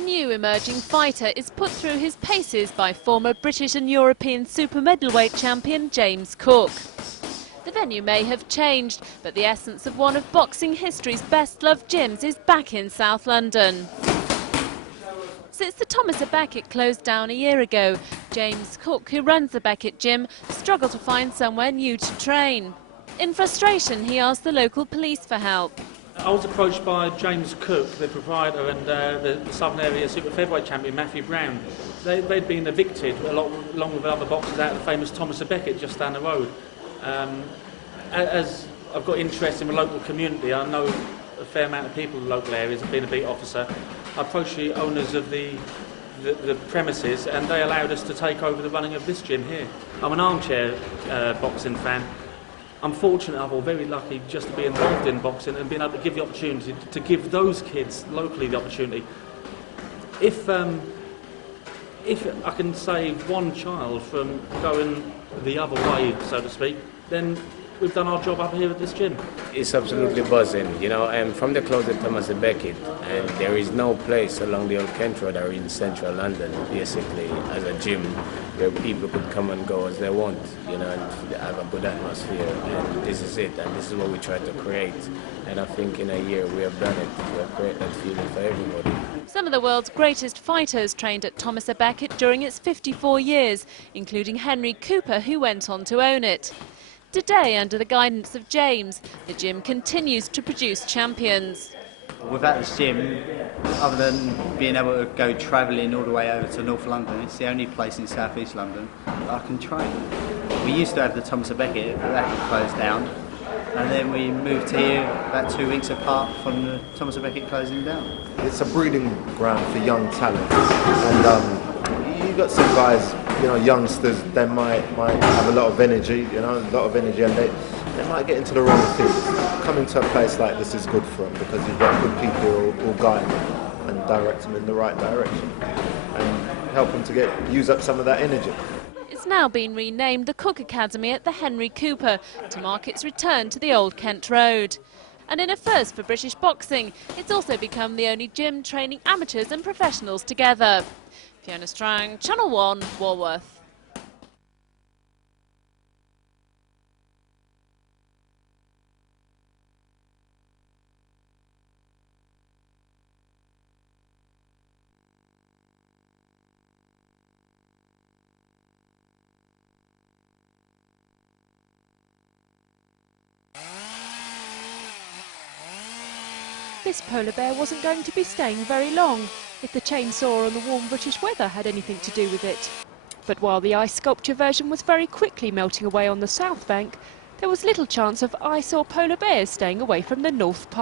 A new emerging fighter is put through his paces by former British and European super middleweight champion James Cook. The venue may have changed, but the essence of one of boxing history's best-loved gyms is back in South London. Since the Thomas à Becket closed down a year ago, James Cook, who runs the Becket gym, struggled to find somewhere new to train. In frustration, he asked the local police for help. I was approached by James Cook, the proprietor, and the Southern Area Super Featherweight champion Matthew Brown. They'd been evicted along with other boxers out of the famous Thomas à Becket just down the road. As I've got interest in the local community, I know a fair amount of people in the local areas, I've been a beat officer. I approached the owners of the premises and they allowed us to take over the running of this gym here. I'm an armchair boxing fan. I'm fortunate enough, or very lucky, just to be involved in boxing and being able to give the opportunity to give those kids locally the opportunity. If I can save one child from going the other way, so to speak, then we've done our job up here at this gym. It's absolutely buzzing, you know. I'm from the close of Thomas à Becket, and there is no place along the old Kent Road or in central London, basically, as a gym where people could come and go as they want, you know, and have a good atmosphere. And this is it, and this is what we try to create. And I think in a year we have done it. We have created that feeling for everybody. Some of the world's greatest fighters trained at Thomas à Becket during its 54 years, including Henry Cooper, who went on to own it. Today, under the guidance of James, the gym continues to produce champions. Without this gym, other than being able to go travelling all the way over to North London, it's the only place in South East London that I can train. We used to have the Thomas à Becket, but that closed down. And then we moved here about 2 weeks apart from the Thomas à Becket closing down. It's a breeding ground for young talent, and you got some guys, you know, youngsters. They might have a lot of energy, and they might get into the wrong things. Coming to a place like this is good for them because you've got good people who will guide them and direct them in the right direction and help them to use up some of that energy. It's now been renamed the Cook Academy at the Henry Cooper to mark its return to the old Kent Road. And in a first for British boxing, it's also become the only gym training amateurs and professionals together. Fiona Strang, Channel 1, Walworth. This polar bear wasn't going to be staying very long, if the chainsaw and the warm British weather had anything to do with it. But while the ice sculpture version was very quickly melting away on the south bank, there was little chance of ice or polar bears staying away from the North Pole.